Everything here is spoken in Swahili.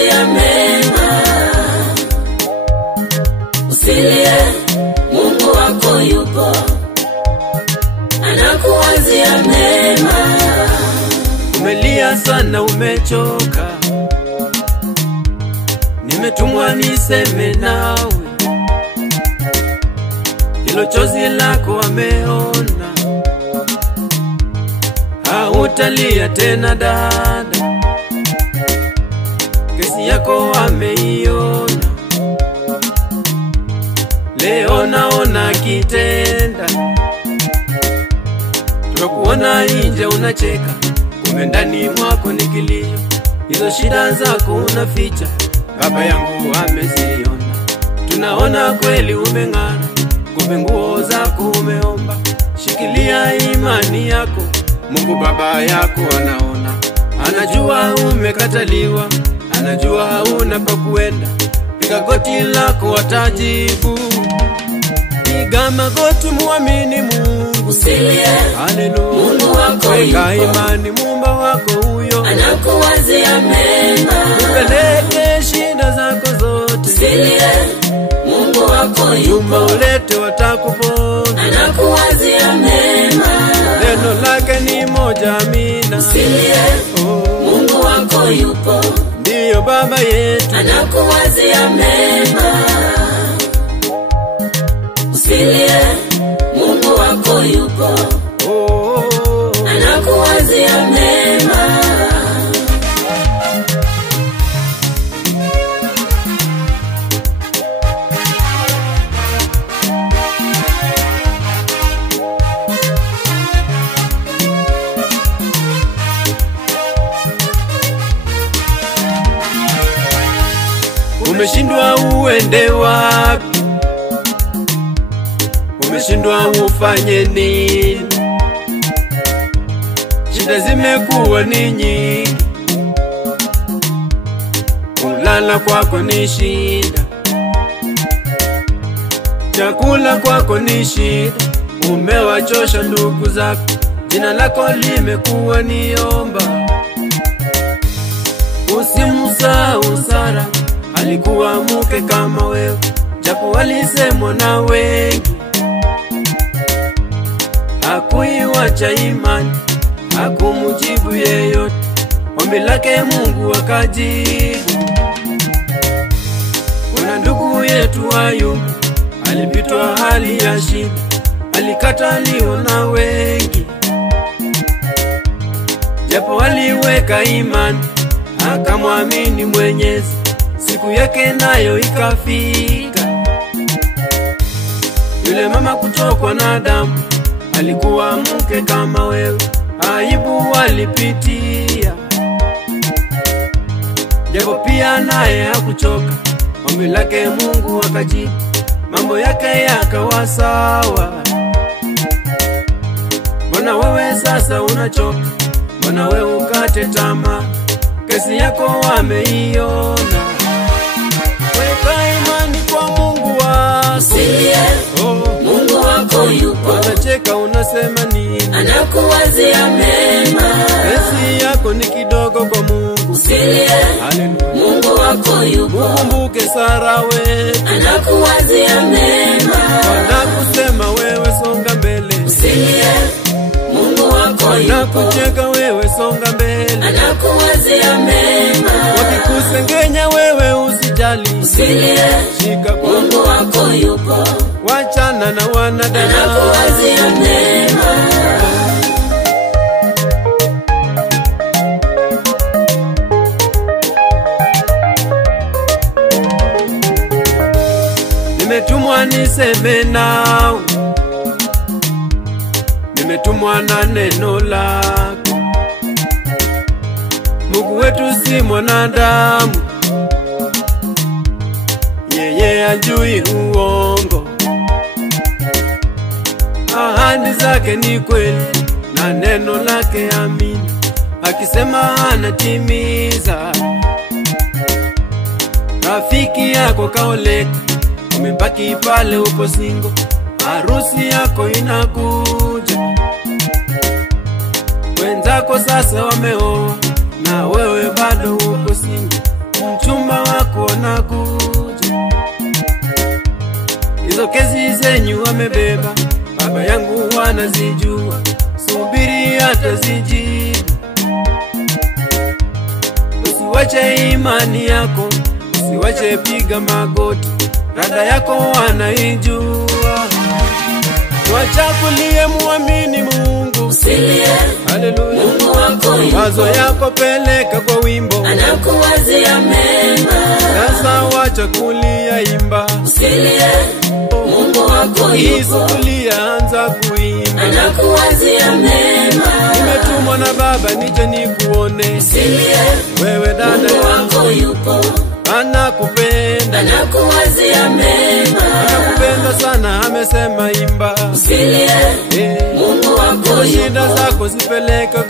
anakuwazia mema. Usilie, Mungu wako yupo, anakuwazia mema. Umelia sana umechoka, nimetumwa niseme nawe. Hilo chozi lako ameona, hautalia tena dada. Kesi yako ameiona, leo naona kitenda. Tunakuona nje unacheka, kumbe ndani mwako ni kilio. Hizo shida zako unaficha, baba yangu ameziona. Tunaona kweli umeng'ara, kumbe nguo zako umeomba. Shikilia imani yako, Mungu baba yako anaona. Anajua umekataliwa, anajua hauna pa kuenda. Piga goti lako atajibu, piga magoti muamini Mungu. Usilie, haleluya, Mungu wako weka yupo, imani Muumba wako huyo, anakuwazia mema. upeleke shida zako zote. Usilie, Mungu wako Juma yupo, ulete watakupona, anakuwazia mema. neno lake ni moja, amina. Usilie, Mungu wako yupo, Ndiyo baba yetu, anakuwazia mema. Usilie, Mungu wako yupo, anakuwazia mema. Umeshindwa uende wapi, umeshindwa ufanye nini. Shida zimekuwa ni nyingi, kulala kwako ni shida, chakula kwako ni shida. Umewachosha ndugu zako, jina lako limekuwa niomba. Usimsahau Sara, alikuwa mke kama wewe, japo walisemwa na wengi. Hakuiwacha imani, hakumujibu yeyote, ombi lake Mungu akajibu. Kuna ndugu yetu Ayubu, alipitwa hali ya shida, alikataliwa na wengi, japo aliweka imani, akamwamini Mwenyezi. Siku yake nayo ikafika. Yule mama kutokwa na damu, alikuwa mke kama wewe, aibu alipitia, japo pia naye hakuchoka, ombi lake Mungu akajibu, mambo yake yakawa sawa. Mbona wewe sasa unachoka? Mbona wewe ukate tamaa? Kesi yako ameiona, weka imani kwa Mungu wako. Usilie, Mungu wako yupo, Unacheka unasema nini? anakuwazia mema. Kesi yako ni kidogo kwa Mungu. Usilie, Haleluya, Mungu wako yupo, kumbuke Sara wetu, anakuwazia mema. wanakusema wewe songa mbele. Usilie, Mungu wako yupo, Wanakucheka wewe songa mbele. anakuwazia mema. Wakikusengenya wewe usijali. Usilie, Shika kwa Mungu wako yupo, wachana na wanadamu. anakuwazia mema. Nimetumwa niseme nao, nimetumwa na neno lako. Mungu wetu si mwanadamu, yeye hajui uongo. Ahadi zake ni kweli na neno lake amini, akisema anatimiza. Rafiki yako kaoleka, umebaki pale uko singo, harusi yako inakuja. Wenzako sasa wameoa na wewe bado uko singo, mchumba wako anakuja. Hizo kesi zenyu amebeba, baba yangu wanazijua, subiri atazijibu. Usiwache imani yako, usiwache piga magoti, dada yako anaijua. Wachakulie muamini Mungu, usilie, haleluya. Mungu wako yupo, wazo yako peleka kwa wimbo, anakuwazia mema. sasa wachakulia imba, Usilie, Mungu wako yupo, isukulia anza kuimba. anakuwazia mema. Nimetumwa na Baba nije nikuone, Usilie, wewe dada Mungu yangu, wako yupo, anakupenda, anakuwazia mema. anakupenda sana, amesema imba. Usilie, Mungu wako shida yupo, zako zipeleka